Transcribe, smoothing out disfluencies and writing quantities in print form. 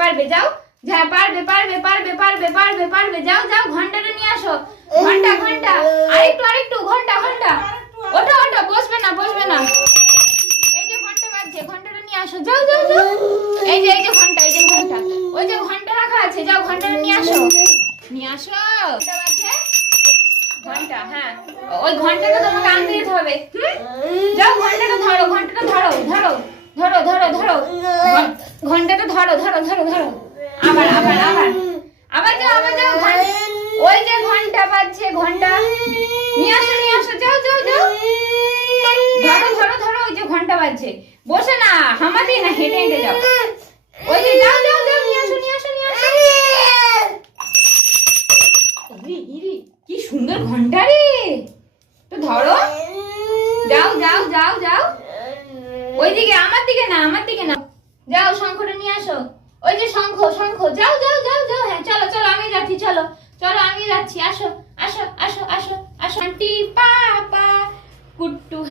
পারবে যাও, হ্যাঁ পারবে পারবে পারবে পারবে পারবে পারবে, যাও যাও ঘন্টাটা নিয়ে আসো। ঘন্টা ঘন্টা, আরেকটু ঘন্টা ঘন্টা, ওঠো ওঠো, বসবে না বসবে না। এই যে ঘন্টা বাজছে, ঘন্টাটা নিয়ে আসো, যাও যাও যাও। এই যে ঘন্টা, এই যে ঘন্টা, ওই যে ঘন্টা রাখা আছে, যাও ঘন্টাটা নিয়ে আসো, নিয়ে আসো। ঘন্টা বাজছে, ঘন্টা, হ্যাঁ ওই ঘন্টাটা তোমাকে আনতে যেতে হবে। যাও ঘন্টাটা ধরো, ঘন্টাটা ধরো ধরো ধরো ধরো ধরো, ঘন্টাটা ধরো ধরো ধরো ধরো, আবার আবার আবার আবার যাও আবার যাও। ওই যে ঘন্টা বাজছে, ঘন্টা নিয়ে আসো, যাও যাও যাও, ধরো ধরো ধরো, ওই যে ঘন্টা বাজছে, বসে না হামাতে না, হেঁটে হেঁটে যাও। ওই যে যাও যাও যাও, নিয়ে আসো নিয়ে আসো নিয়ে আসো। কি সুন্দর ঘন্টা রে, তো ধরো, যাও যাও যাও যাও, ওইদিকে, আমার দিকে না আমার দিকে না, যাও শঙ্খটা নিয়ে আসো। ওই যে শঙ্খ শঙ্খ, যাও যাও যাও যাও, হ্যাঁ চলো চলো আমি যাচ্ছি, চলো চলো আমি যাচ্ছি, আসো আসো আসো আসো আসো। আন্টি পাপা কুট্টু।